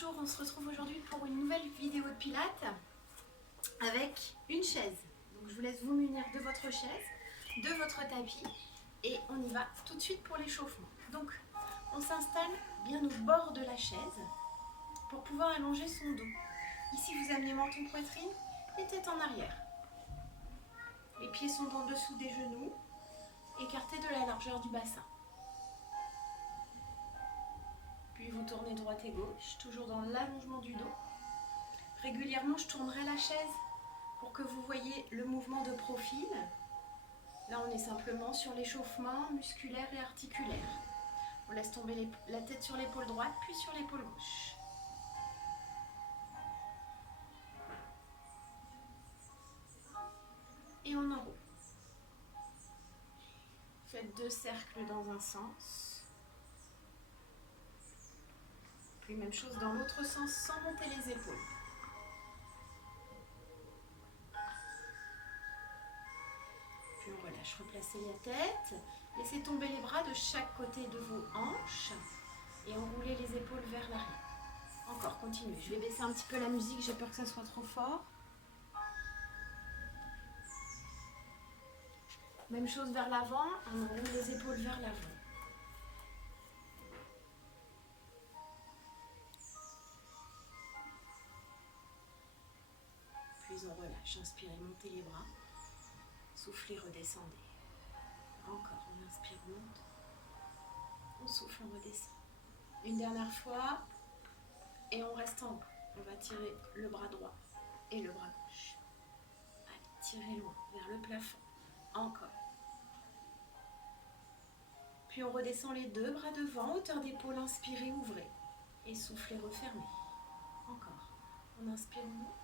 Bonjour, on se retrouve aujourd'hui pour une nouvelle vidéo de pilates avec une chaise. Donc je vous laisse vous munir de votre chaise, de votre tapis et on y va tout de suite pour l'échauffement. Donc on s'installe bien au bord de la chaise pour pouvoir allonger son dos. Ici vous amenez menton poitrine et tête en arrière. Les pieds sont en dessous des genoux, écartés de la largeur du bassin. Puis vous tournez droite et gauche, toujours dans l'allongement du dos. Régulièrement, je tournerai la chaise pour que vous voyez le mouvement de profil. Là, on est simplement sur l'échauffement musculaire et articulaire. On laisse tomber la tête sur l'épaule droite, puis sur l'épaule gauche. Et on enroule. Faites 2 cercles dans un sens. Puis même chose dans l'autre sens, sans monter les épaules. Puis on relâche, replacez la tête. Laissez tomber les bras de chaque côté de vos hanches et enroulez les épaules vers l'arrière. Encore, continuez. Je vais baisser un petit peu la musique, j'ai peur que ça soit trop fort. Même chose vers l'avant, on enroule les épaules vers l'avant. Puis on relâche, inspirez, montez les bras. Soufflez, redescendez. Encore, on inspire, on monte. On souffle, on redescend. Une dernière fois. Et on reste en haut. On va tirer le bras droit et le bras gauche. Allez, tirez loin, vers le plafond. Encore. Puis on redescend les 2 bras devant, hauteur d'épaule, inspirez, ouvrez. Et soufflez, refermez. Encore. On inspire, on ouvre.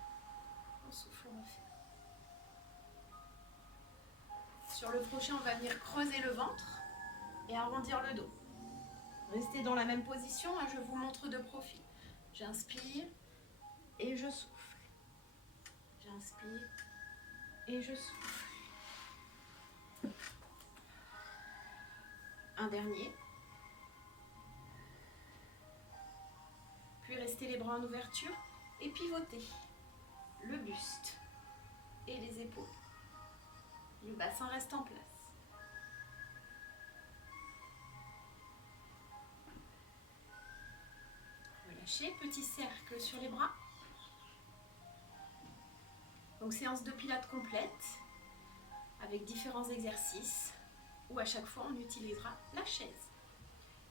On souffle, on referme. Sur le prochain, on va venir creuser le ventre et arrondir le dos. Restez dans la même position, hein, je vous montre de profil. J'inspire et je souffle. J'inspire et je souffle. Un dernier. Puis restez les bras en ouverture et pivotez le buste et les épaules. Le bassin reste en place. Relâchez, petit cercle sur les bras. Donc séance de pilates complète avec différents exercices où à chaque fois on utilisera la chaise.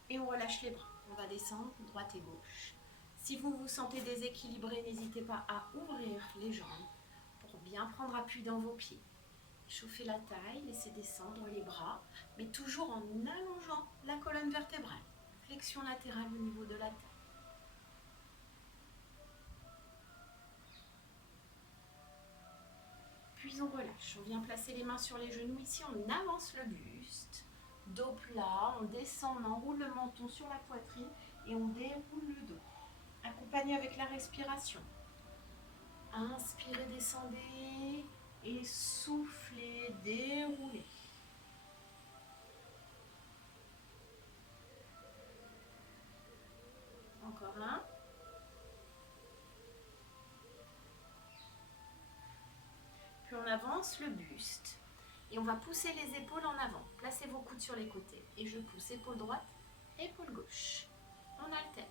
Et on relâche les bras. On va descendre droite et gauche. Si vous vous sentez déséquilibré, n'hésitez pas à ouvrir les jambes pour bien prendre appui dans vos pieds. Chauffez la taille, laissez descendre les bras, mais toujours en allongeant la colonne vertébrale. Flexion latérale au niveau de la taille. Puis on relâche. On vient placer les mains sur les genoux. Ici, on avance le buste. Dos plat, on descend, on enroule le menton sur la poitrine et on déroule le dos. Accompagné avec la respiration. Inspirez, descendez et soufflez, déroulez. Encore un. Puis on avance le buste et on va pousser les épaules en avant. Placez vos coudes sur les côtés et je pousse épaule droite, épaule gauche. On alterne.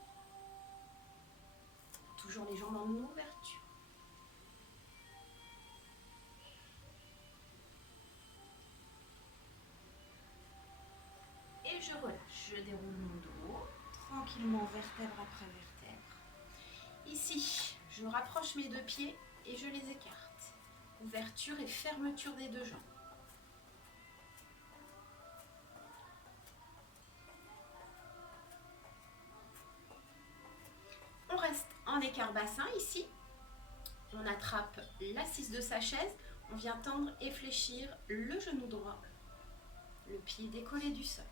Toujours les jambes en ouverture. Et je relâche. Je déroule mon dos tranquillement, vertèbre après vertèbre. Ici, je rapproche mes 2 pieds et je les écarte. Ouverture et fermeture des 2 jambes. On reste en écart bassin ici. On attrape l'assise de sa chaise. On vient tendre et fléchir le genou droit. Le pied décollé du sol.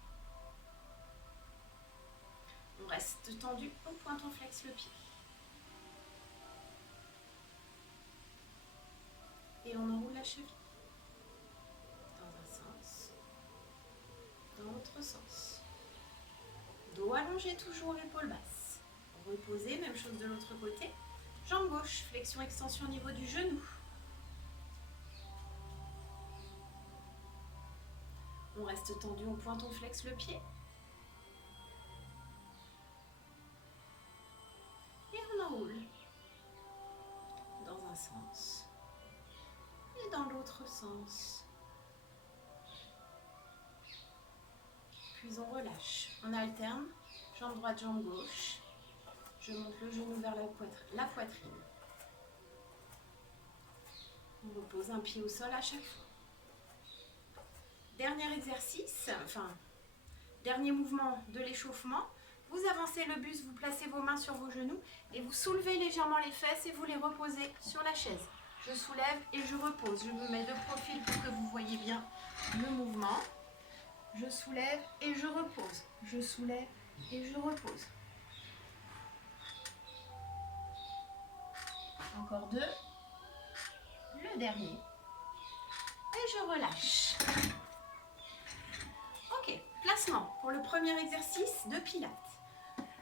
On reste tendu, on pointe, on flexe le pied. Et on enroule la cheville. Dans un sens. Dans l'autre sens. Dos allongé toujours, épaule basse. reposez, même chose de l'autre côté. Jambe gauche, flexion, extension au niveau du genou. On reste tendu, on pointe, on flexe le pied. Et on enroule. Dans un sens. Et dans l'autre sens. Puis on relâche. On alterne. Jambe droite, jambe gauche. Je monte le genou vers la poitrine. On repose un pied au sol à chaque fois. Dernier exercice, dernier mouvement de l'échauffement. Vous avancez le buste, vous placez vos mains sur vos genoux et vous soulevez légèrement les fesses et vous les reposez sur la chaise. Je soulève et je repose. Je me mets de profil pour que vous voyez bien le mouvement. Je soulève et je repose. Je soulève et je repose. Encore 2. Le dernier. Et je relâche. Ok, placement pour le premier exercice de pilates.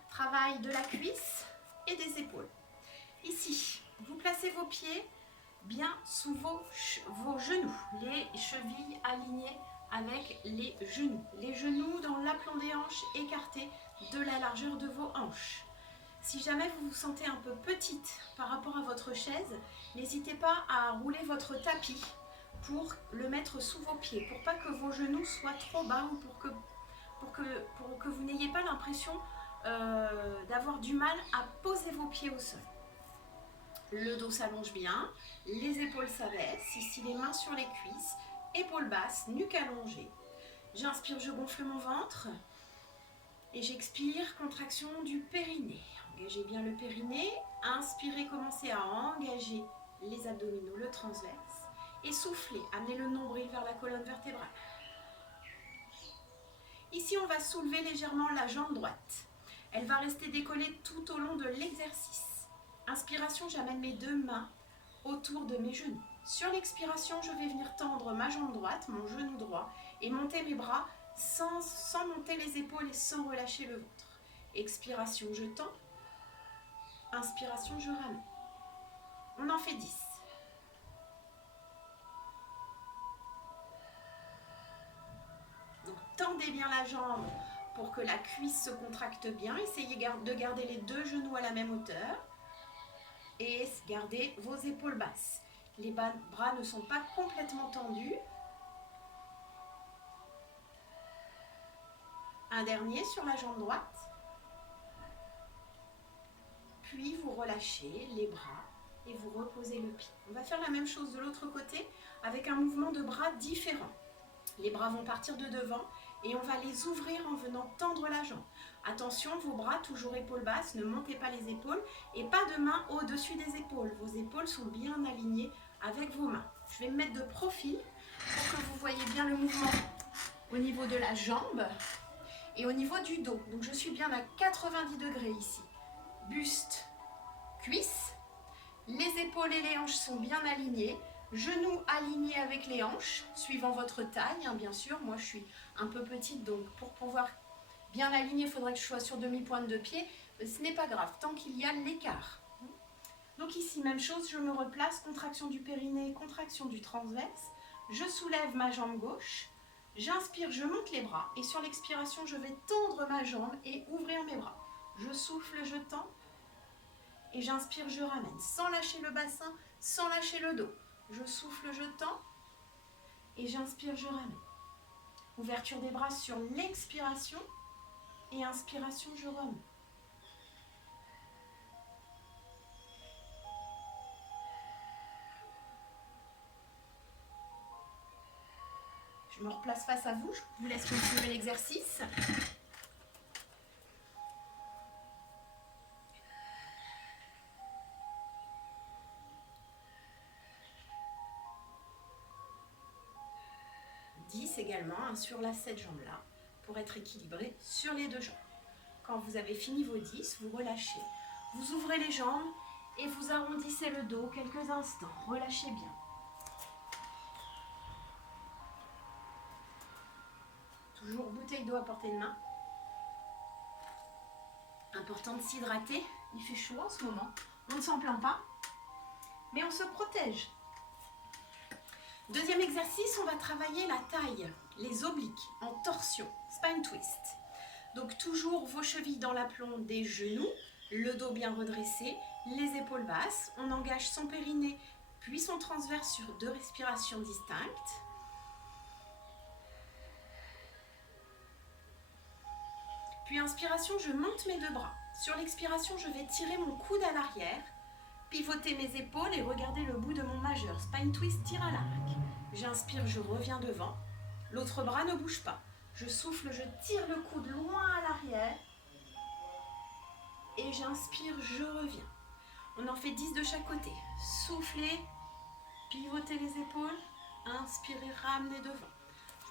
Travail de la cuisse et des épaules. Ici, vous placez vos pieds bien sous vos genoux. Les chevilles alignées avec les genoux. Les genoux dans l'aplomb des hanches écartés de la largeur de vos hanches. Si jamais vous vous sentez un peu petite par rapport à votre chaise, n'hésitez pas à rouler votre tapis pour le mettre sous vos pieds, pour pas que vos genoux soient trop bas ou pour que vous n'ayez pas l'impression d'avoir du mal à poser vos pieds au sol. Le dos s'allonge bien, les épaules s'abaissent, ici les mains sur les cuisses, épaules basses, nuque allongée. J'inspire, je gonfle mon ventre et j'expire, contraction du périnée. Engagez bien le périnée, inspirez, commencez à engager les abdominaux, le transverse et soufflez, amenez le nombril vers la colonne vertébrale. Ici, on va soulever légèrement la jambe droite. Elle va rester décollée tout au long de l'exercice. Inspiration, j'amène mes deux mains autour de mes genoux. Sur l'expiration, je vais venir tendre ma jambe droite, mon genou droit, et monter mes bras sans monter les épaules et sans relâcher le ventre. Expiration, je tends. Inspiration, je ramène. On en fait 10. Donc, tendez bien la jambe pour que la cuisse se contracte bien. Essayez de garder les deux genoux à la même hauteur. Et gardez vos épaules basses. Les bras ne sont pas complètement tendus. Un dernier sur la jambe droite. Puis vous relâchez les bras et vous reposez le pied. On va faire la même chose de l'autre côté avec un mouvement de bras différent. Les bras vont partir de devant et on va les ouvrir en venant tendre la jambe. Attention, vos bras toujours épaules basses, ne montez pas les épaules et pas de main au-dessus des épaules. Vos épaules sont bien alignées avec vos mains. Je vais me mettre de profil pour que vous voyez bien le mouvement au niveau de la jambe et au niveau du dos. Donc je suis bien à 90 degrés ici. Buste, cuisse, les épaules et les hanches sont bien alignées. Genoux alignés avec les hanches, suivant votre taille, hein, bien sûr. Moi, je suis un peu petite, donc pour pouvoir bien aligner, il faudrait que je sois sur demi-pointe de pied. Mais ce n'est pas grave, tant qu'il y a l'écart. Donc ici, même chose, je me replace, contraction du périnée, contraction du transverse. Je soulève ma jambe gauche, j'inspire, je monte les bras. Et sur l'expiration, je vais tendre ma jambe et ouvrir mes bras. Je souffle, je tends. Et j'inspire, je ramène, sans lâcher le bassin, sans lâcher le dos. Je souffle, je tends et j'inspire, je ramène. Ouverture des bras sur l'expiration et inspiration, je remets. Je me replace face à vous, je vous laisse continuer l'exercice. Également hein, sur cette jambe-là pour être équilibré sur les deux jambes. Quand vous avez fini vos 10, vous relâchez. Vous ouvrez les jambes et vous arrondissez le dos quelques instants. Relâchez bien. Toujours bouteille d'eau à portée de main. Important de s'hydrater. Il fait chaud en ce moment. On ne s'en plaint pas, mais on se protège. Deuxième exercice, on va travailler la taille, les obliques en torsion, spine twist. Donc toujours vos chevilles dans l'aplomb des genoux, le dos bien redressé, les épaules basses. On engage son périnée puis son transverse sur 2 respirations distinctes. Puis inspiration, je monte mes 2 bras. Sur l'expiration, je vais tirer mon coude à l'arrière, pivoter mes épaules et regarder le bout de mon majeur. Spine twist, tire à l'arc. J'inspire, je reviens devant. L'autre bras ne bouge pas. Je souffle, je tire le coude loin à l'arrière. Et j'inspire, je reviens. On en fait 10 de chaque côté. Soufflez, pivotez les épaules. Inspirez, ramenez devant.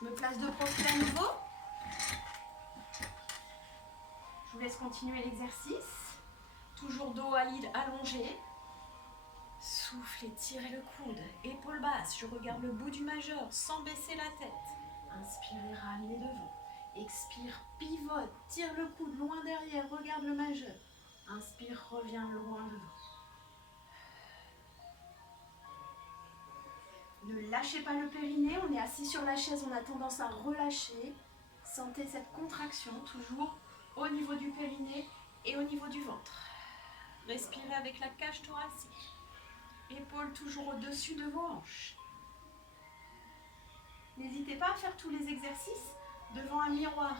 Je me place de profil à nouveau. Je vous laisse continuer l'exercice. Toujours dos à l'île allongé. Soufflez, tirez le coude. Épaules basses, je regarde le bout du majeur sans baisser la tête. Inspirez, ramenez devant. Expire, pivote, tire le coude loin derrière, regarde le majeur. Inspire, reviens loin devant. Ne lâchez pas le périnée, on est assis sur la chaise, on a tendance à relâcher. Sentez cette contraction, toujours au niveau du périnée et au niveau du ventre. Respirez avec la cage thoracique. Épaules toujours au-dessus de vos hanches. N'hésitez pas à faire tous les exercices devant un miroir.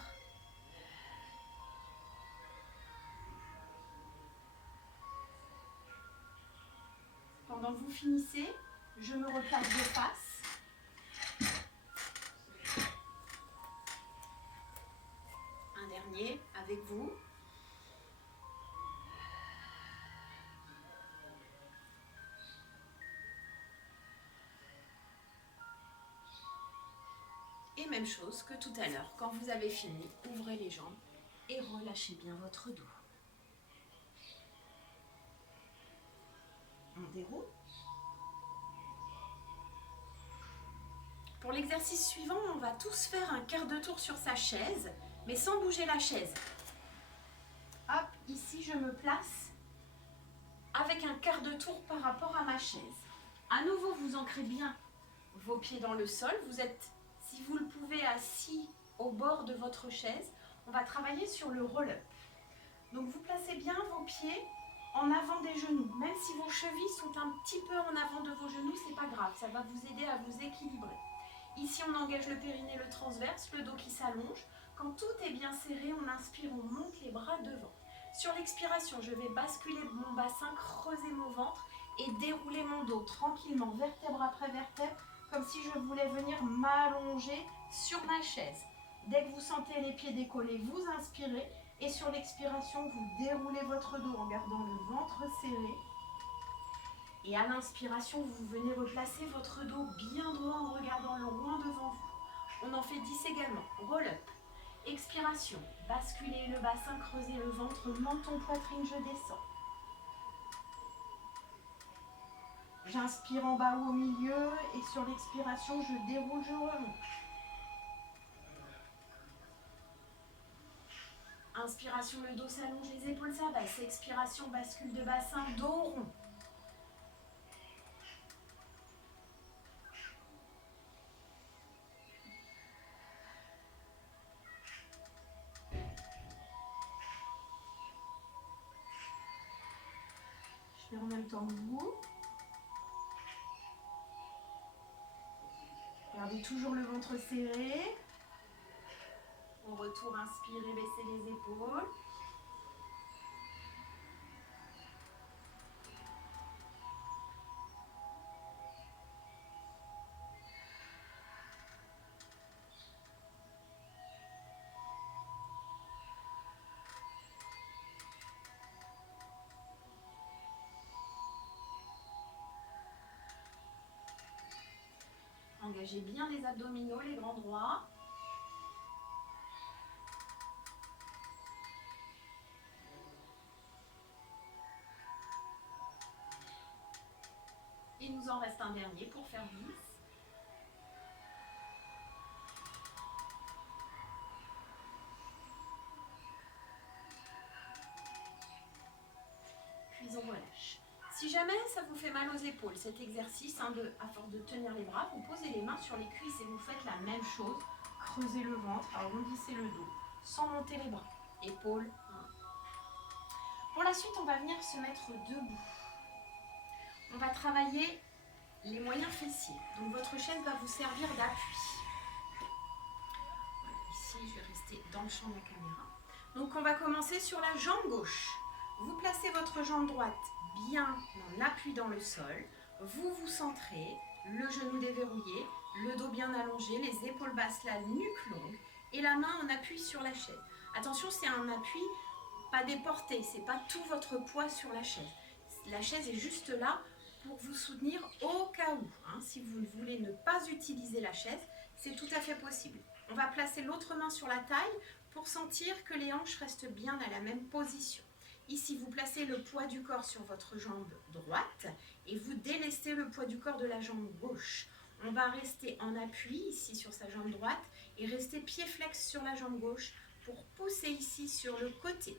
Pendant que vous finissez, je me replace de face. Un dernier avec vous. Et même chose que tout à l'heure, quand vous avez fini, ouvrez les jambes et relâchez bien votre dos. On déroule. Pour l'exercice suivant, on va tous faire un quart de tour sur sa chaise, mais sans bouger la chaise. Hop, ici je me place avec un quart de tour par rapport à ma chaise. À nouveau, vous ancrez bien vos pieds dans le sol. Vous êtes, si vous le pouvez, assis au bord de votre chaise. On va travailler sur le roll-up. Donc vous placez bien vos pieds en avant des genoux. Même si vos chevilles sont un petit peu en avant de vos genoux, c'est pas grave. Ça va vous aider à vous équilibrer. Ici, on engage le périnée, le transverse, le dos qui s'allonge. Quand tout est bien serré, on inspire, on monte les bras devant. Sur l'expiration, je vais basculer mon bassin, creuser mon ventre et dérouler mon dos tranquillement, vertèbre après vertèbre, comme si je voulais venir m'allonger sur ma chaise. Dès que vous sentez les pieds décollés, vous inspirez et sur l'expiration, vous déroulez votre dos en gardant le ventre serré. Et à l'inspiration, vous venez replacer votre dos bien droit en regardant loin devant vous. On en fait 10 également. Roll-up. Expiration. Basculez le bassin, creusez le ventre, menton, poitrine, je descends. J'inspire en bas ou au milieu et sur l'expiration, je déroule, je remonte. Inspiration, le dos s'allonge, les épaules s'abaissent. Expiration, bascule de bassin, dos rond. Je fais en même temps que vous. Gardez toujours le ventre serré. Au retour, inspirez, baissez les épaules. Engagez bien les abdominaux, les grands droits. Il nous en reste un dernier pour faire 10. relâche. Si jamais ça vous fait mal aux épaules, cet exercice, à force de tenir les bras, vous posez les mains sur les cuisses et vous faites la même chose. Creusez le ventre, arrondissez le dos, sans monter les bras. Épaules. Pour la suite, on va venir se mettre debout. On va travailler les moyens fessiers. Donc votre chaise va vous servir d'appui. Voilà, ici, je vais rester dans le champ de la caméra. Donc on va commencer sur la jambe gauche. Vous placez votre jambe droite bien en appui dans le sol. Vous vous centrez, le genou déverrouillé, le dos bien allongé, les épaules basses, la nuque longue et la main en appui sur la chaise. Attention, c'est un appui pas déporté, c'est pas tout votre poids sur la chaise. La chaise est juste là pour vous soutenir au cas où. Si vous voulez ne pas utiliser la chaise, c'est tout à fait possible. On va placer l'autre main sur la taille pour sentir que les hanches restent bien à la même position. Ici, vous placez le poids du corps sur votre jambe droite et vous délestez le poids du corps de la jambe gauche. On va rester en appui ici sur sa jambe droite et rester pied flex sur la jambe gauche pour pousser ici sur le côté.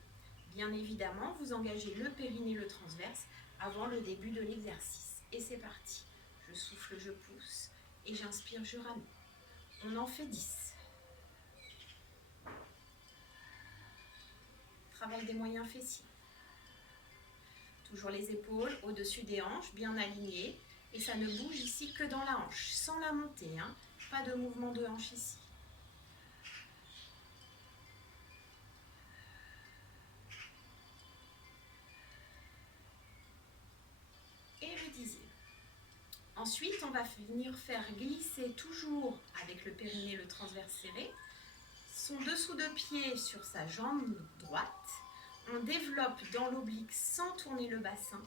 Bien évidemment, vous engagez le périnée, le transverse avant le début de l'exercice. Et c'est parti. Je souffle, je pousse et j'inspire, je ramène. On en fait 10. Travail des moyens fessiers. Toujours les épaules au-dessus des hanches, bien alignées. Et ça ne bouge ici que dans la hanche, sans la monter. Pas de mouvement de hanche ici. Et le 10e. Ensuite, on va venir faire glisser toujours avec le périnée, le transverse serré, son dessous de pied sur sa jambe droite. On développe dans l'oblique sans tourner le bassin.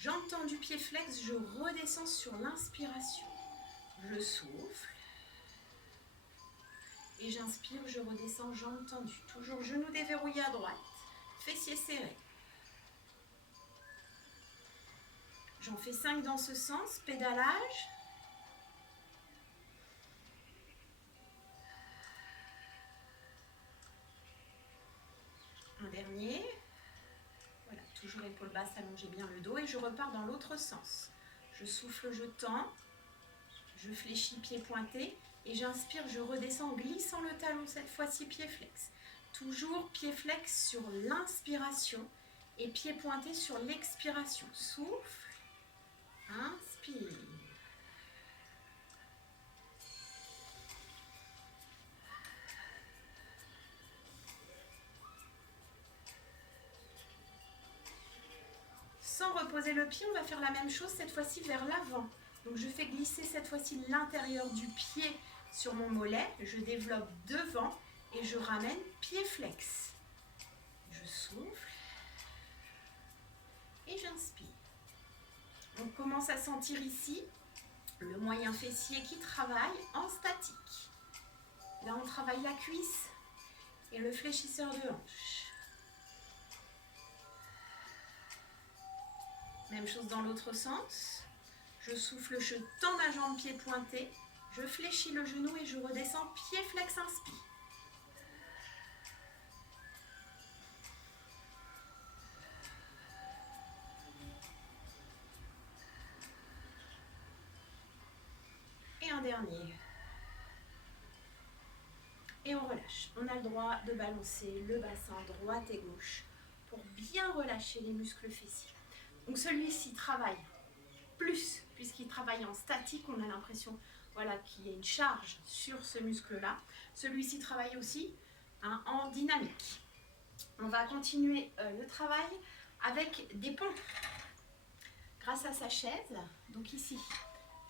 Jambe tendue, pied flex, je redescends sur l'inspiration. Je souffle. Et j'inspire, je redescends, jambe tendue. Toujours genou déverrouillé à droite, fessiers serrés. J'en fais 5 dans ce sens, pédalage. Un dernier. Voilà, toujours épaules basses, allongez bien le dos et je repars dans l'autre sens. Je souffle, je tends. Je fléchis, pied pointé. Et j'inspire, je redescends, glissant le talon, cette fois-ci pied flex. Toujours pied flex sur l'inspiration et pied pointé sur l'expiration. Souffle, inspire. Sans reposer le pied, on va faire la même chose cette fois-ci vers l'avant. Donc je fais glisser cette fois-ci l'intérieur du pied sur mon mollet, je développe devant et je ramène pied flex. Je souffle et j'inspire. On commence à sentir ici le moyen fessier qui travaille en statique. Là on travaille la cuisse et le fléchisseur de hanche. Même chose dans l'autre sens. Je souffle, je tends ma jambe pied pointé. Je fléchis le genou et je redescends pied flex, inspire. Et un dernier. Et on relâche. On a le droit de balancer le bassin droite et gauche pour bien relâcher les muscles fessiers. Donc celui-ci travaille plus, puisqu'il travaille en statique, on a l'impression qu'il y a une charge sur ce muscle-là. Celui-ci travaille aussi en dynamique. On va continuer le travail avec des pompes grâce à sa chaise. Donc ici,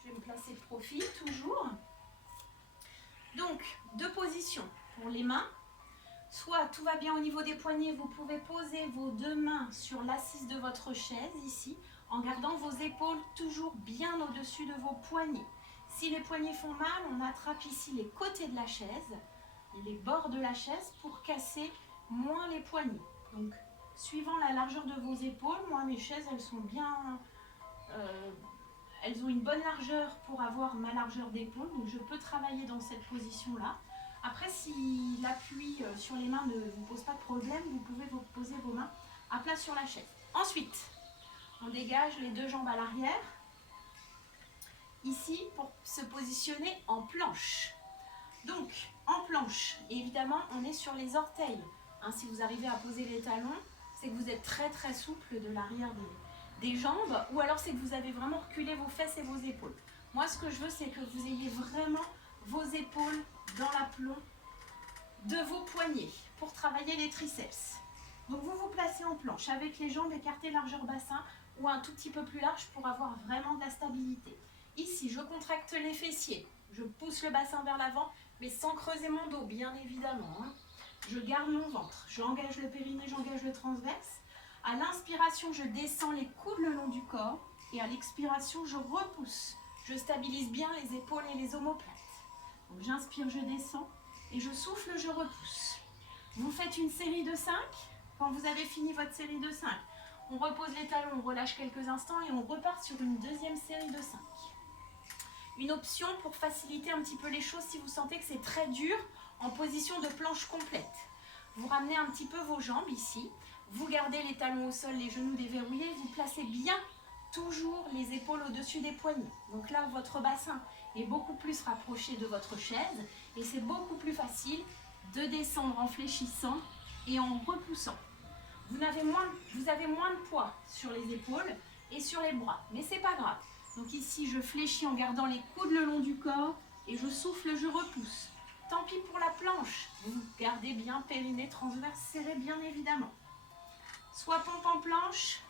je vais me placer de profil toujours. Donc, 2 positions pour les mains. Soit tout va bien au niveau des poignets, vous pouvez poser vos 2 mains sur l'assise de votre chaise ici, en gardant vos épaules toujours bien au-dessus de vos poignets. Si les poignets font mal, on attrape ici les côtés de la chaise, les bords de la chaise pour casser moins les poignets. Donc, suivant la largeur de vos épaules, moi mes chaises elles sont bien... elles ont une bonne largeur pour avoir ma largeur d'épaule, donc je peux travailler dans cette position-là. Après, si l'appui sur les mains ne vous pose pas de problème, vous pouvez vous poser vos mains à plat sur la chaise. Ensuite, On dégage les deux jambes à l'arrière. Ici, pour se positionner en planche. Donc, en planche, évidemment, on est sur les orteils. Hein, si vous arrivez à poser les talons, c'est que vous êtes très très souple de l'arrière des jambes, ou alors c'est que vous avez vraiment reculé vos fesses et vos épaules. Moi, ce que je veux, c'est que vous ayez vraiment vos épaules dans l'aplomb de vos poignets pour travailler les triceps. Donc, vous vous placez en planche avec les jambes écartées largeur bassin ou un tout petit peu plus large pour avoir vraiment de la stabilité. Ici, je contracte les fessiers, je pousse le bassin vers l'avant, mais sans creuser mon dos, bien évidemment. Hein. Je garde mon ventre, j'engage le périnée, j'engage le transverse. À l'inspiration, je descends les coudes le long du corps et à l'expiration, je repousse. Je stabilise bien les épaules et les omoplates. Donc j'inspire, je descends et je souffle, je repousse. Vous faites une série de 5. Quand vous avez fini votre série de 5, on repose les talons, on relâche quelques instants et on repart sur une deuxième série de 5. Une option pour faciliter un petit peu les choses si vous sentez que c'est très dur en position de planche complète. Vous ramenez un petit peu vos jambes ici, vous gardez les talons au sol, les genoux déverrouillés, vous placez bien toujours les épaules au-dessus des poignets. Donc là, votre bassin est beaucoup plus rapproché de votre chaise et c'est beaucoup plus facile de descendre en fléchissant et en repoussant. Vous avez moins de poids sur les épaules et sur les bras, mais c'est pas grave. Donc ici, je fléchis en gardant les coudes le long du corps et je souffle, je repousse. Tant pis pour la planche, vous gardez bien périnée transverse serré bien évidemment. Soit pompe en planche.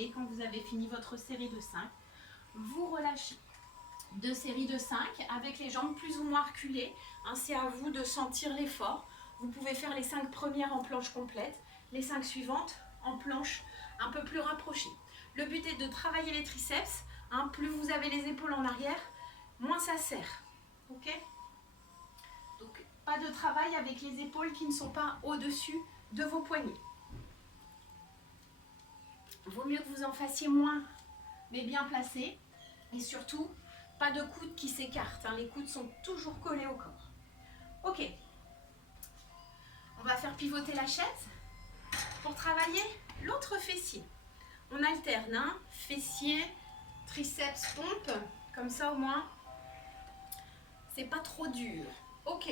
Et quand vous avez fini votre série de 5, vous relâchez. 2 séries de 5 avec les jambes plus ou moins reculées. Hein, c'est à vous de sentir l'effort. Vous pouvez faire les 5 premières en planche complète, les 5 suivantes en planche un peu plus rapprochée. Le but est de travailler les triceps. Hein, plus vous avez les épaules en arrière, moins ça serre. Ok ? Donc, pas de travail avec les épaules qui ne sont pas au-dessus de vos poignets. Vaut mieux que vous en fassiez moins, mais bien placés. Et surtout, pas de coudes qui s'écartent. Hein. Les coudes sont toujours collés au corps. Ok. On va faire pivoter la chaise pour travailler l'autre fessier. On alterne, hein, fessier, triceps, pompe. Comme ça, au moins, c'est pas trop dur. Ok.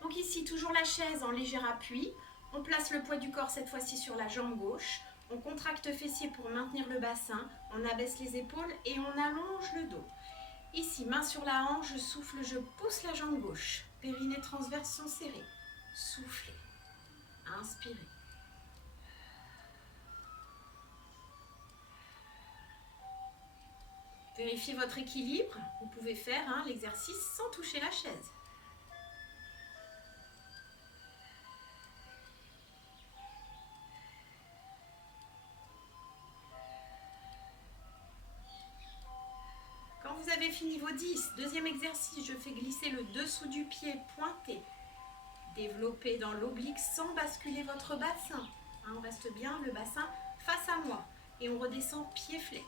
Donc ici, toujours la chaise en léger appui. On place le poids du corps cette fois-ci sur la jambe gauche. On contracte fessier pour maintenir le bassin. On abaisse les épaules et on allonge le dos. Ici, main sur la hanche, je souffle, je pousse la jambe gauche. Périnée transverse sont serrés. Soufflez. Inspirez. Vérifiez votre équilibre. Vous pouvez faire l'exercice sans toucher la chaise. Quand vous avez fini vos 10, deuxième exercice, je fais glisser le dessous du pied pointé. Développez dans l'oblique sans basculer votre bassin. On reste bien le bassin face à moi. Et on redescend pied flex.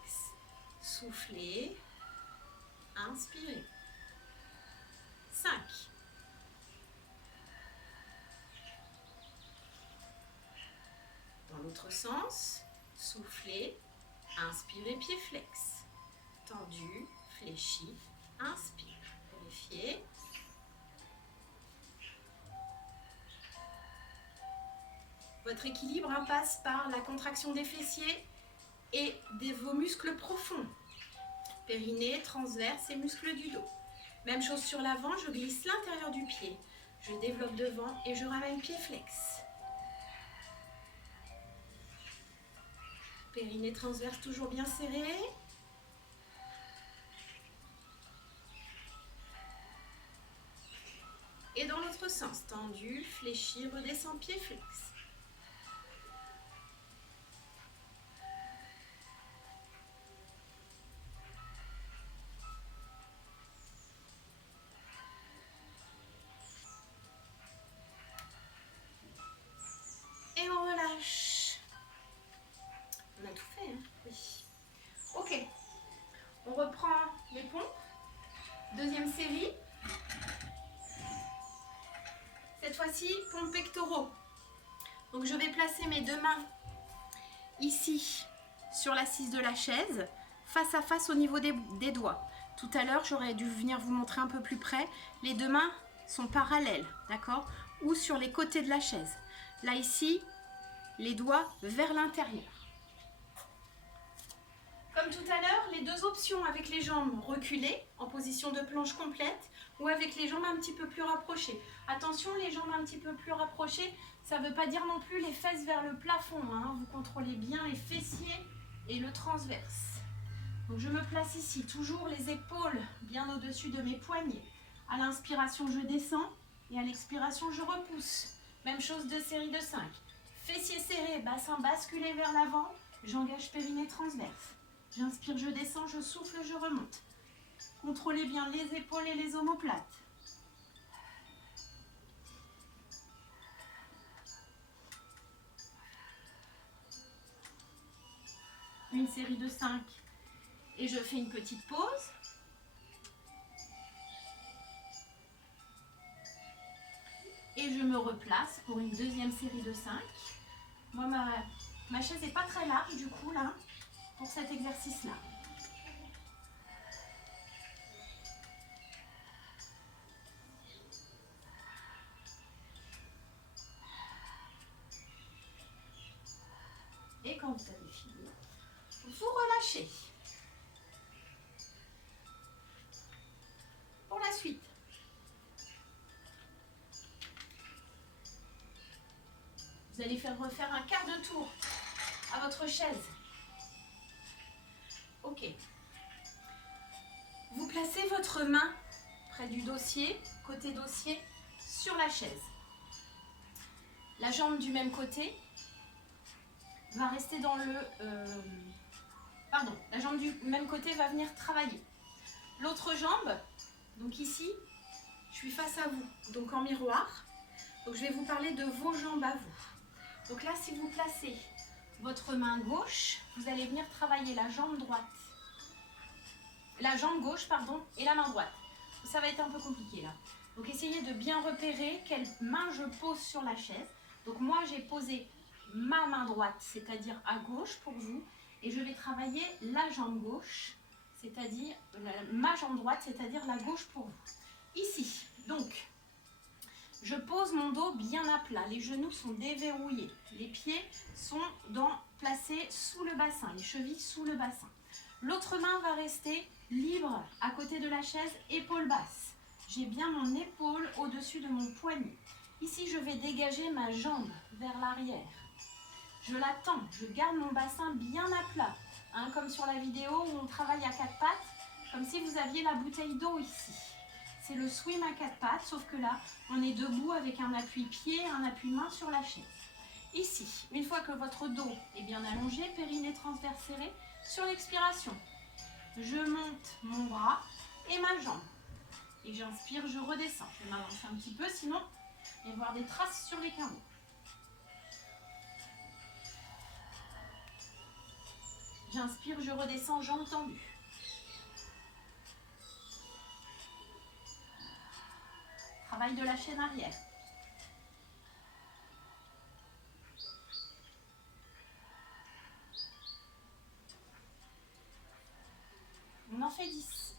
Soufflez. Inspirez. 5. Dans l'autre sens, soufflez. Inspirez, pied flex. Tendu, fléchi. Inspire. Vérifiez. Votre équilibre passe par la contraction des fessiers et de vos muscles profonds. Périnée, transverse et muscles du dos. Même chose sur l'avant, je glisse l'intérieur du pied. Je développe devant et je ramène pied flex. Périnée transverse toujours bien serré. Et dans l'autre sens, tendu, fléchi, redescend pied flex. Et on relâche. On a tout fait, hein? Oui. Ok. Deuxième série. Cette fois-ci, pompes pectoraux. Donc je vais placer mes deux mains ici sur l'assise de la chaise, face à face au niveau des doigts. Tout à l'heure, j'aurais dû venir vous montrer un peu plus près. Les deux mains sont parallèles, d'accord? Ou sur les côtés de la chaise. Là, ici, les doigts vers l'intérieur. Comme tout à l'heure, les deux options avec les jambes reculées, en position de planche complète, ou avec les jambes un petit peu plus rapprochées. Attention, les jambes un petit peu plus rapprochées, ça ne veut pas dire non plus les fesses vers le plafond, hein. Vous contrôlez bien les fessiers et le transverse. Donc je me place ici, toujours les épaules bien au-dessus de mes poignets. À l'inspiration, je descends et à l'expiration, je repousse. Même chose de série de 5. Fessiers serrés, bassin basculé vers l'avant, j'engage périnée transverse. J'inspire, je descends, je souffle, je remonte. Contrôlez bien les épaules et les omoplates. Une série de 5 et je fais une petite pause. Et je me replace pour une deuxième série de 5. Moi, ma chaise n'est pas très large du coup là, pour cet exercice-là. Et quand vous avez fini, vous relâchez. Pour la suite. Vous allez refaire un quart de tour à votre chaise. Ok. Vous placez votre main près du dossier, côté dossier, sur la chaise. La jambe du même côté va rester dans le... la jambe du même côté va venir travailler. L'autre jambe, donc ici, je suis face à vous, donc en miroir. Donc je vais vous parler de vos jambes à vous. Donc là, si vous placez votre main gauche, vous allez venir travailler la jambe droite. La jambe gauche, pardon, et la main droite. Ça va être un peu compliqué là. Donc essayez de bien repérer quelle main je pose sur la chaise. Donc moi, j'ai posé ma main droite, c'est-à-dire à gauche pour vous. Et je vais travailler la jambe gauche, c'est-à-dire ma jambe droite, c'est-à-dire la gauche pour vous. Ici, donc, je pose mon dos bien à plat. Les genoux sont déverrouillés. Les pieds sont placés sous le bassin, les chevilles sous le bassin. L'autre main va rester libre à côté de la chaise, épaule basse. J'ai bien mon épaule au-dessus de mon poignet. Ici, je vais dégager ma jambe vers l'arrière. Je la tends, je garde mon bassin bien à plat. Hein, comme sur la vidéo où on travaille à 4 pattes, comme si vous aviez la bouteille d'eau ici. C'est le swim à 4 pattes, sauf que là, on est debout avec un appui pied, un appui main sur la chaise. Ici, une fois que votre dos est bien allongé, périnée transverse serré, sur l'expiration, je monte mon bras et ma jambe. Et j'inspire, je redescends. Je vais m'avancer un petit peu, sinon, il va y avoir des traces sur les carreaux. J'inspire, je redescends, jambes tendues. Travail de la chaîne arrière. On en fait 10.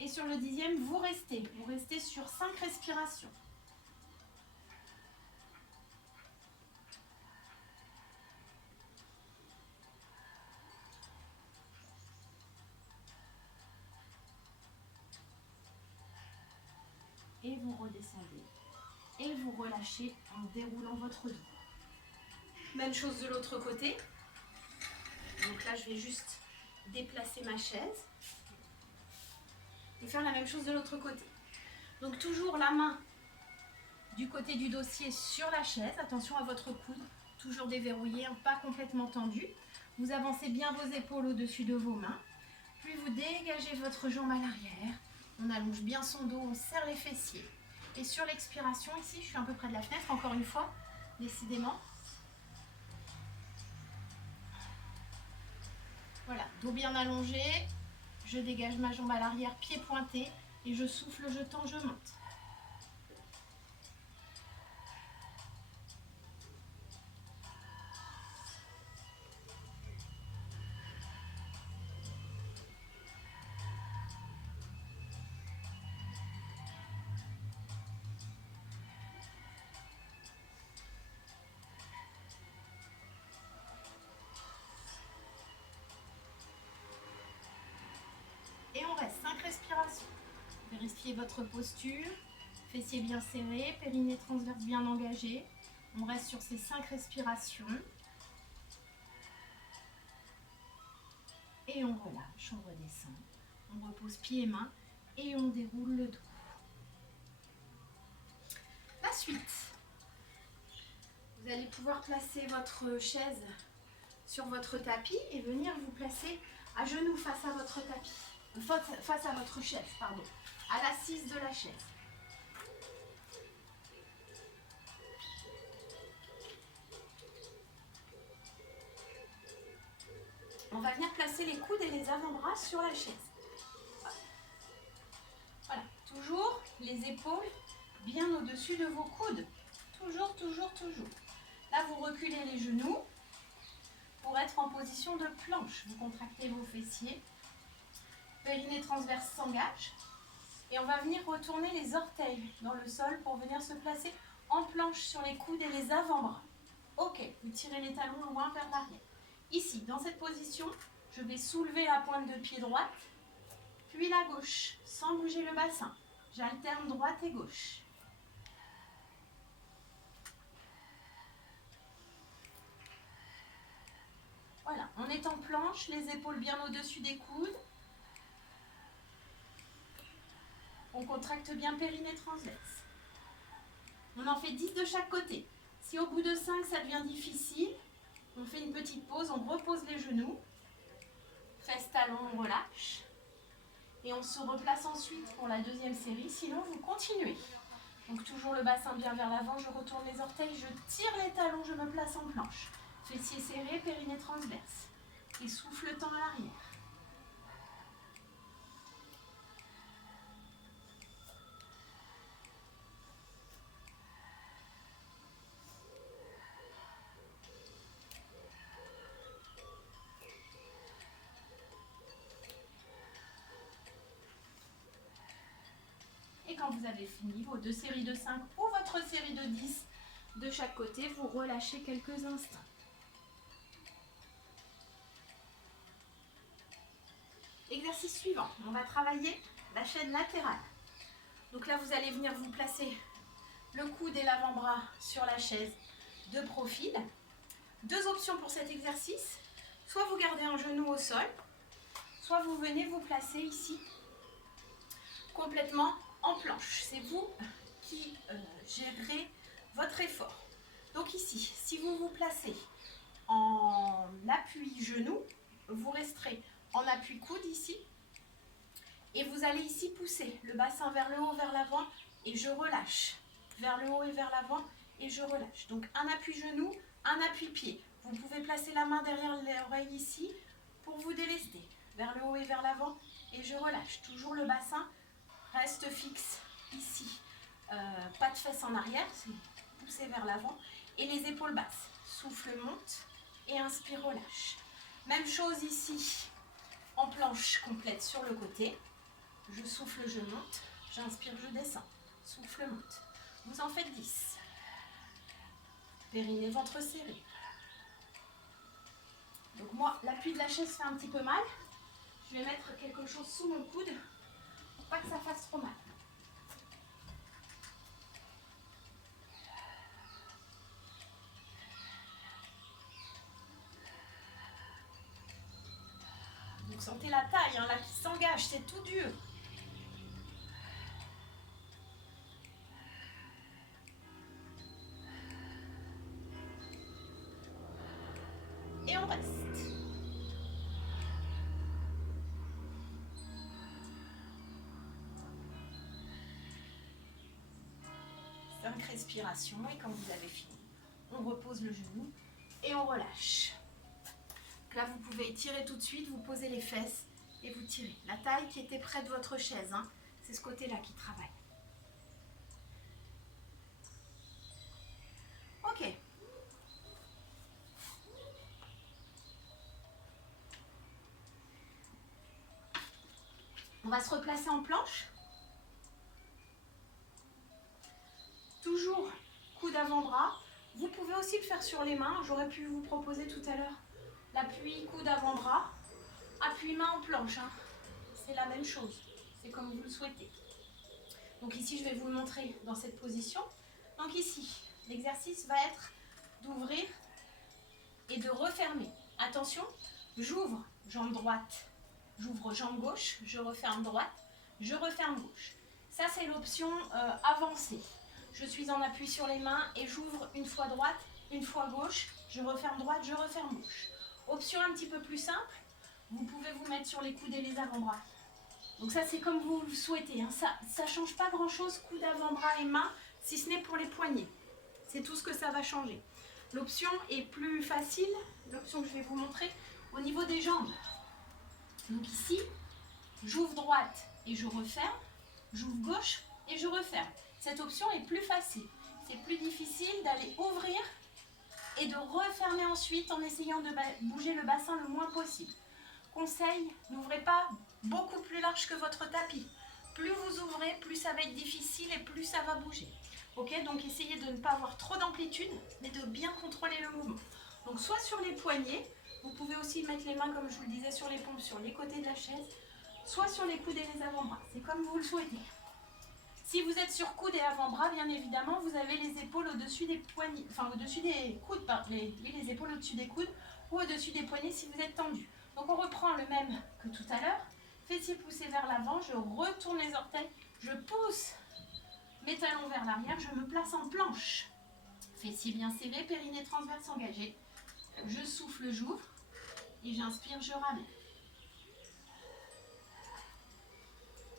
Et sur le 10e, vous restez sur 5 respirations. Et vous redescendez. Et vous relâchez en déroulant votre dos. Même chose de l'autre côté. Donc là, je vais juste déplacer ma chaise. Et faire la même chose de l'autre côté. Donc toujours la main du côté du dossier sur la chaise. Attention à votre coude, toujours déverrouillé, pas complètement tendu. Vous avancez bien vos épaules au-dessus de vos mains. Puis vous dégagez votre jambe à l'arrière. On allonge bien son dos, on serre les fessiers. Et sur l'expiration, ici, je suis un peu près de la fenêtre, encore une fois, décidément. Voilà, dos bien allongé, je dégage ma jambe à l'arrière, pied pointé, et je souffle, je tends, je monte. Et on reste 5 respirations. Vérifiez votre posture, fessiers bien serrés, périnée transverse bien engagé. On reste sur ces 5 respirations. Et on relâche, on redescend. On repose pieds et mains et on déroule le dos. La suite. Vous allez pouvoir placer votre chaise sur votre tapis et venir vous placer à genoux face à votre tapis. Face à votre chaise, pardon. À l'assise de la chaise. On va venir placer les coudes et les avant-bras sur la chaise. Voilà, toujours les épaules bien au-dessus de vos coudes. Toujours, toujours, toujours. Là, vous reculez les genoux pour être en position de planche. Vous contractez vos fessiers. Périnée transverse s'engage. Et on va venir retourner les orteils dans le sol pour venir se placer en planche sur les coudes et les avant-bras. Ok, vous tirez les talons loin vers l'arrière. Ici, dans cette position, je vais soulever la pointe de pied droite, puis la gauche, sans bouger le bassin. J'alterne droite et gauche. Voilà, on est en planche, les épaules bien au-dessus des coudes. On contracte bien périnée transverse. On en fait 10 de chaque côté. Si au bout de 5, ça devient difficile, on fait une petite pause, on repose les genoux. Fesses, talons, on relâche. Et on se replace ensuite pour la deuxième série, sinon vous continuez. Donc toujours le bassin bien vers l'avant, je retourne les orteils, je tire les talons, je me place en planche. Fessiers serrés, périnée transverse. Et souffle tend à l'arrière. Et quand vous avez fini vos 2 séries de 5 ou votre série de 10 de chaque côté, vous relâchez quelques instants. Exercice suivant, on va travailler la chaîne latérale. Donc là, vous allez venir vous placer le coude et l'avant-bras sur la chaise de profil. 2 options pour cet exercice. Soit vous gardez un genou au sol, soit vous venez vous placer ici complètement en planche. C'est vous qui gérez votre effort. Donc ici, si vous vous placez en appui genou, vous resterez en appui coude ici. Et vous allez ici pousser le bassin vers le haut, vers l'avant, et je relâche. Vers le haut et vers l'avant, et je relâche. Donc un appui genou, un appui pied. Vous pouvez placer la main derrière l'oreille ici pour vous délester. Vers le haut et vers l'avant, et je relâche. Toujours le bassin reste fixe ici. Pas de fesses en arrière, c'est pousser vers l'avant. Et les épaules basses. Souffle monte et inspire, relâche. Même chose ici, en planche complète sur le côté. Je souffle, je monte. J'inspire, je descends. Souffle, monte. Vous en faites 10. Périnée, ventre serré. Donc moi, l'appui de la chaise fait un petit peu mal. Je vais mettre quelque chose sous mon coude pour pas que ça fasse trop mal. Donc sentez la taille, hein, là qui s'engage, c'est tout dur. Et on reste. Cinq respirations et quand vous avez fini, on repose le genou et on relâche. Donc là, vous pouvez étirer tout de suite, vous posez les fesses et vous tirez. La taille qui était près de votre chaise, hein, c'est ce côté-là qui travaille. Ok. On va se replacer en planche. Toujours coude avant-bras. Vous pouvez aussi le faire sur les mains. J'aurais pu vous proposer tout à l'heure l'appui coude avant-bras, appui main en planche. Hein. C'est la même chose. C'est comme vous le souhaitez. Donc ici, je vais vous le montrer dans cette position. Donc ici, l'exercice va être d'ouvrir et de refermer. Attention, j'ouvre jambe droite, j'ouvre jambe gauche, je referme droite, je referme gauche. Ça, c'est l'option avancée. Je suis en appui sur les mains et j'ouvre une fois droite, une fois gauche, je referme droite, je referme gauche. Option un petit peu plus simple, vous pouvez vous mettre sur les coudes et les avant-bras. Donc ça, c'est comme vous le souhaitez. Hein. Ça ne change pas grand-chose, coude avant-bras et mains, si ce n'est pour les poignets. C'est tout ce que ça va changer. L'option est plus facile, l'option que je vais vous montrer, au niveau des jambes. Donc ici, j'ouvre droite et je referme, j'ouvre gauche et je referme. Cette option est plus facile. C'est plus difficile d'aller ouvrir et de refermer ensuite en essayant de bouger le bassin le moins possible. Conseil, n'ouvrez pas beaucoup plus large que votre tapis. Plus vous ouvrez, plus ça va être difficile et plus ça va bouger. Ok, donc essayez de ne pas avoir trop d'amplitude, mais de bien contrôler le mouvement. Donc soit sur les poignets, vous pouvez aussi mettre les mains, comme je vous le disais, sur les pompes, sur les côtés de la chaise, soit sur les coudes et les avant-bras. C'est comme vous le souhaitez. Si vous êtes sur coude et avant-bras, bien évidemment, vous avez les épaules au-dessus des poignets, enfin au-dessus des coudes, les épaules au-dessus des coudes ou au-dessus des poignets si vous êtes tendu. Donc on reprend le même que tout à l'heure. Fessiers poussés vers l'avant, je retourne les orteils, je pousse mes talons vers l'arrière, je me place en planche. Fessiers bien serrés, périnée transverse engagé. Je souffle, j'ouvre et j'inspire, je ramène.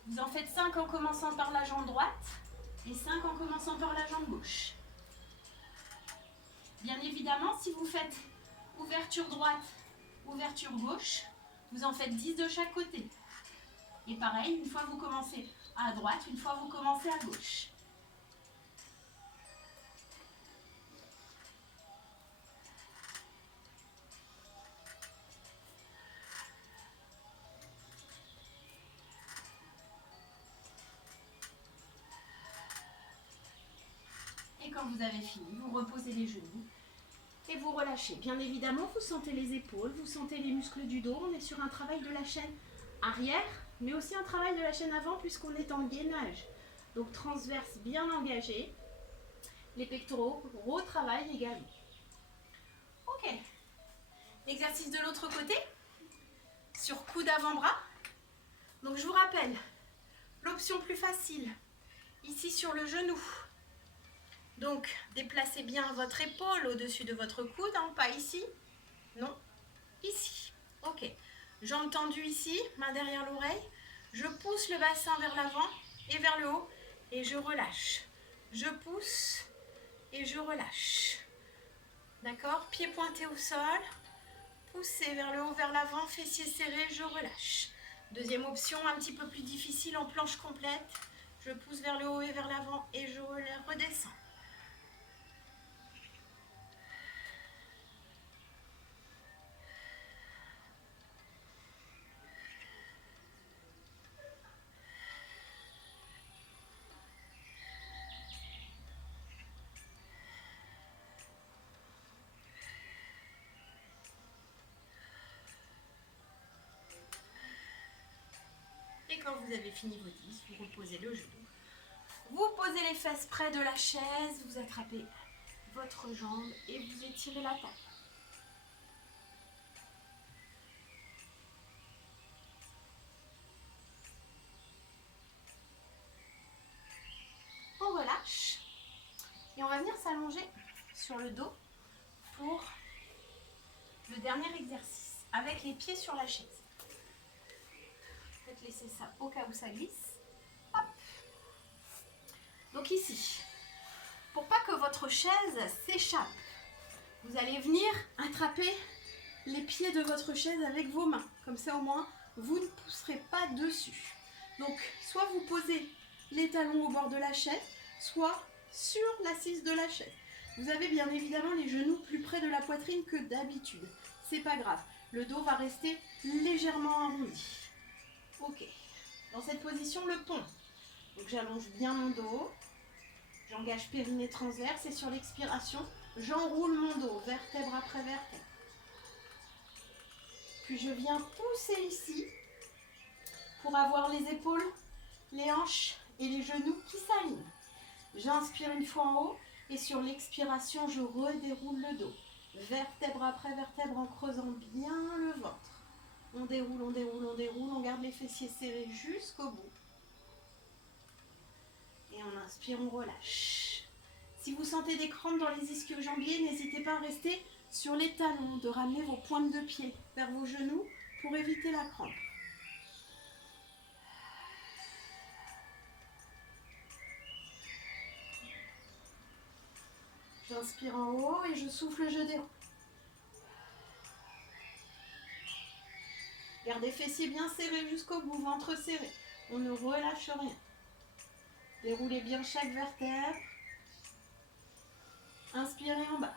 Vous en faites 5 en commençant par la jambe droite et 5 en commençant par la jambe gauche. Bien évidemment, si vous faites ouverture droite, ouverture gauche, vous en faites 10 de chaque côté. Et pareil, une fois vous commencez à droite, une fois vous commencez à gauche. Et quand vous avez fini, vous reposez les genoux et vous relâchez. Bien évidemment, vous sentez les épaules, vous sentez les muscles du dos. On est sur un travail de la chaîne arrière, mais aussi un travail de la chaîne avant puisqu'on est en gainage. Donc transverse bien engagé. Les pectoraux retravaillent également. Ok. L'exercice de l'autre côté, sur coude avant-bras. Donc je vous rappelle, l'option plus facile, ici sur le genou. Donc, déplacez bien votre épaule au-dessus de votre coude, hein, pas ici, non, ici. Ok, jambes tendues ici, main derrière l'oreille. Je pousse le bassin vers l'avant et vers le haut et je relâche. Je pousse et je relâche. D'accord, pieds pointés au sol, poussez vers le haut, vers l'avant, fessiers serrés, je relâche. Deuxième option, un petit peu plus difficile en planche complète. Je pousse vers le haut et vers l'avant et je redescends. Et quand vous avez fini vos 10, vous reposez le genou. Vous posez les fesses près de la chaise, vous attrapez votre jambe et vous étirez la taille. On relâche et on va venir s'allonger sur le dos pour le dernier exercice avec les pieds sur la chaise. Peut-être laisser ça au cas où ça glisse. Hop. Donc ici, pour pas que votre chaise s'échappe, Vous allez venir attraper les pieds de votre chaise avec vos mains. Comme ça, au moins, vous ne pousserez pas dessus. Donc, soit vous posez les talons au bord de la chaise, soit sur l'assise de la chaise. Vous avez bien évidemment les genoux plus près de la poitrine que d'habitude. C'est pas grave. Le dos va rester légèrement arrondi. Ok. Dans cette position, le pont. Donc, j'allonge bien mon dos. J'engage périnée transverse et sur l'expiration, j'enroule mon dos, vertèbre après vertèbre. Puis je viens pousser ici pour avoir les épaules, les hanches et les genoux qui s'alignent. J'inspire une fois en haut et sur l'expiration, je redéroule le dos. Vertèbre après vertèbre en creusant bien le ventre. On déroule, on déroule, on déroule, on garde les fessiers serrés jusqu'au bout. Et on inspire, on relâche. Si vous sentez des crampes dans les ischio-jambiers, n'hésitez pas à rester sur les talons, de ramener vos pointes de pied vers vos genoux pour éviter la crampe. J'inspire en haut et je souffle, je déroule. Gardez fessiers bien serrés jusqu'au bout, ventre serré. On ne relâche rien. Déroulez bien chaque vertèbre. Inspirez en bas.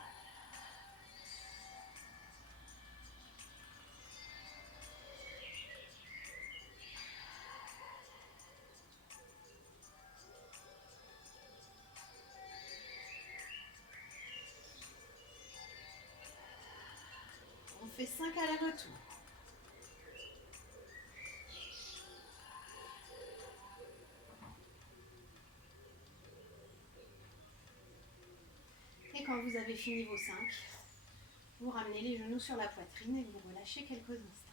On fait 5 allers-retours. Et quand vous avez fini vos 5, vous ramenez les genoux sur la poitrine et vous relâchez quelques instants.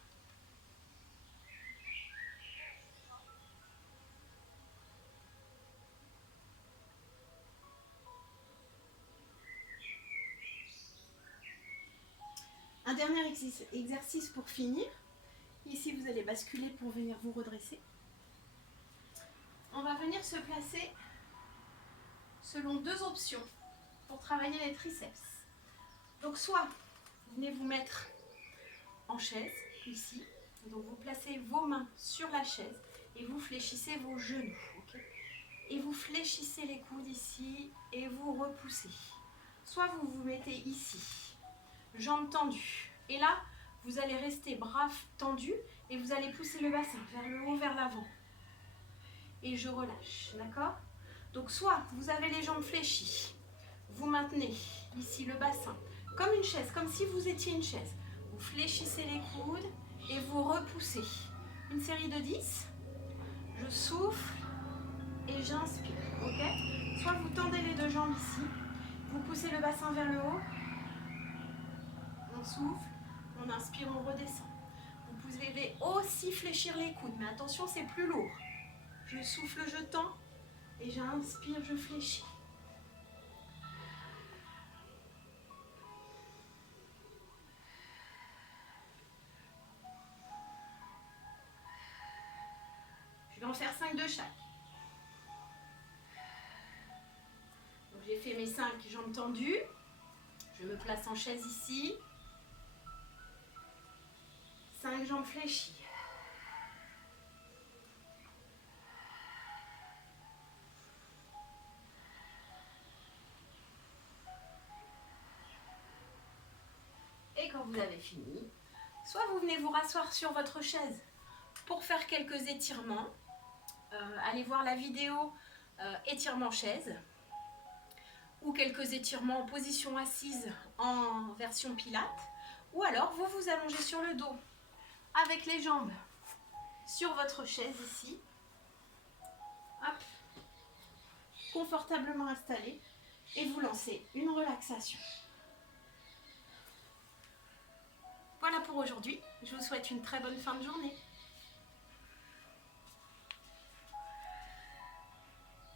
Un dernier exercice pour finir. Ici, vous allez basculer pour venir vous redresser. On va venir se placer selon 2 options pour travailler les triceps. Donc, soit vous venez vous mettre en chaise, ici. Donc, vous placez vos mains sur la chaise et vous fléchissez vos genoux. Okay, et vous fléchissez les coudes ici et vous repoussez. Soit vous vous mettez ici, jambes tendues. Et là, vous allez rester bras tendus et vous allez pousser le bassin vers le haut, vers l'avant. Et je relâche, d'accord? Donc, soit vous avez les jambes fléchies, vous maintenez ici le bassin comme une chaise, comme si vous étiez une chaise. Vous fléchissez les coudes et vous repoussez. Une série de 10. Je souffle et j'inspire, ok? Soit vous tendez les 2 jambes ici, vous poussez le bassin vers le haut, on souffle, on inspire, on redescend. Vous pouvez aussi fléchir les coudes, mais attention, c'est plus lourd. Je souffle, je tends et j'inspire, je fléchis. Je vais en faire 5 de chaque. Donc j'ai fait mes 5 jambes tendues. Je me place en chaise ici. 5 jambes fléchies. Et quand vous avez fini, soit vous venez vous rasseoir sur votre chaise pour faire quelques étirements. Allez voir la vidéo étirement chaise ou quelques étirements en position assise en version pilates. Ou alors vous vous allongez sur le dos avec les jambes sur votre chaise ici. Hop, confortablement installé et vous lancez une relaxation. Voilà pour aujourd'hui. Je vous souhaite une très bonne fin de journée.